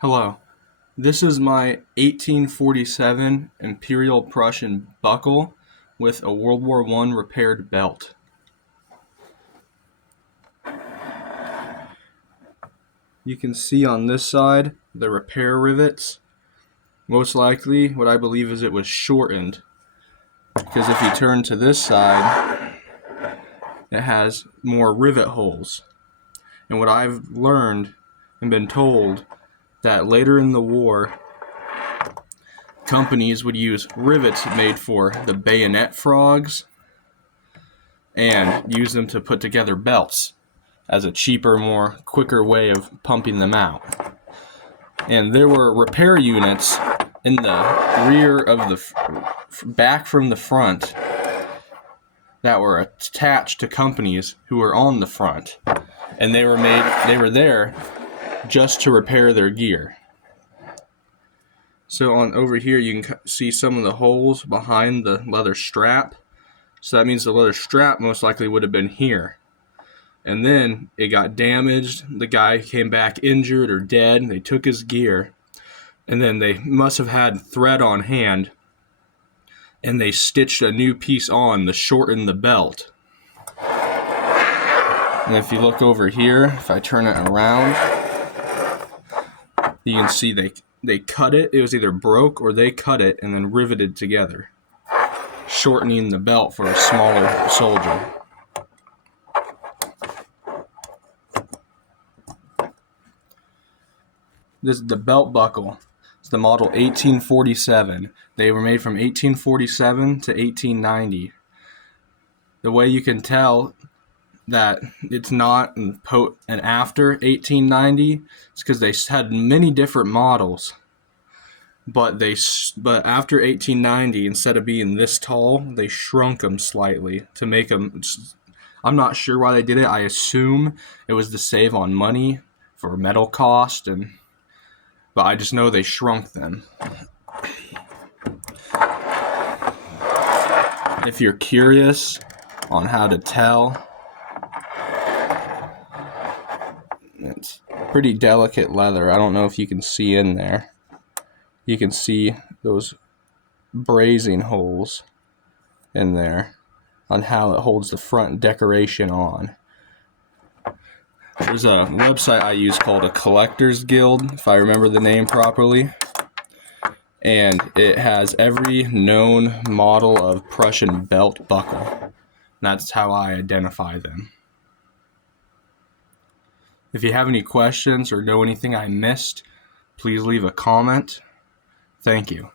Hello, this is my 1847 Imperial Prussian buckle with a World War I repaired belt. You can see on this side the repair rivets. Most likely what I believe is it was shortened, because if you turn to this side it has more rivet holes. And what I've learned and been told that later in the war companies would use rivets made for the bayonet frogs and use them to put together belts as a cheaper, quicker way of pumping them out. And there were repair units in the rear of the back from the front that were attached to companies who were on the front, and they were there just to repair their gear. So on over here you can see some of the holes behind the leather strap. So that means the leather strap most likely would have been here. And then it got damaged. The guy came back injured or dead. They took his gear. And then they must have had thread on hand. And they stitched a new piece on to shorten the belt. And if you look over here, if I turn it around, you can see they cut it. It was either broke or they cut it and then riveted together, shortening the belt for a smaller soldier. This is the belt buckle. It's the model 1847. They were made from 1847 to 1890. The way you can tell that it's not an after 1890 is because they had many different models. But after 1890, instead of being this tall, they shrunk them slightly to make them. I'm not sure why they did it. I assume it was to save on money for metal cost, but I just know they shrunk them. If you're curious on how to tell, it's pretty delicate leather. I don't know if you can see in there. You can see those brazing holes in there on how it holds the front decoration on. There's a website I use called a Collector's Guild, if I remember the name properly, and it has every known model of Prussian belt buckle. That's how I identify them. If you have any questions or know anything I missed, please leave a comment. Thank you.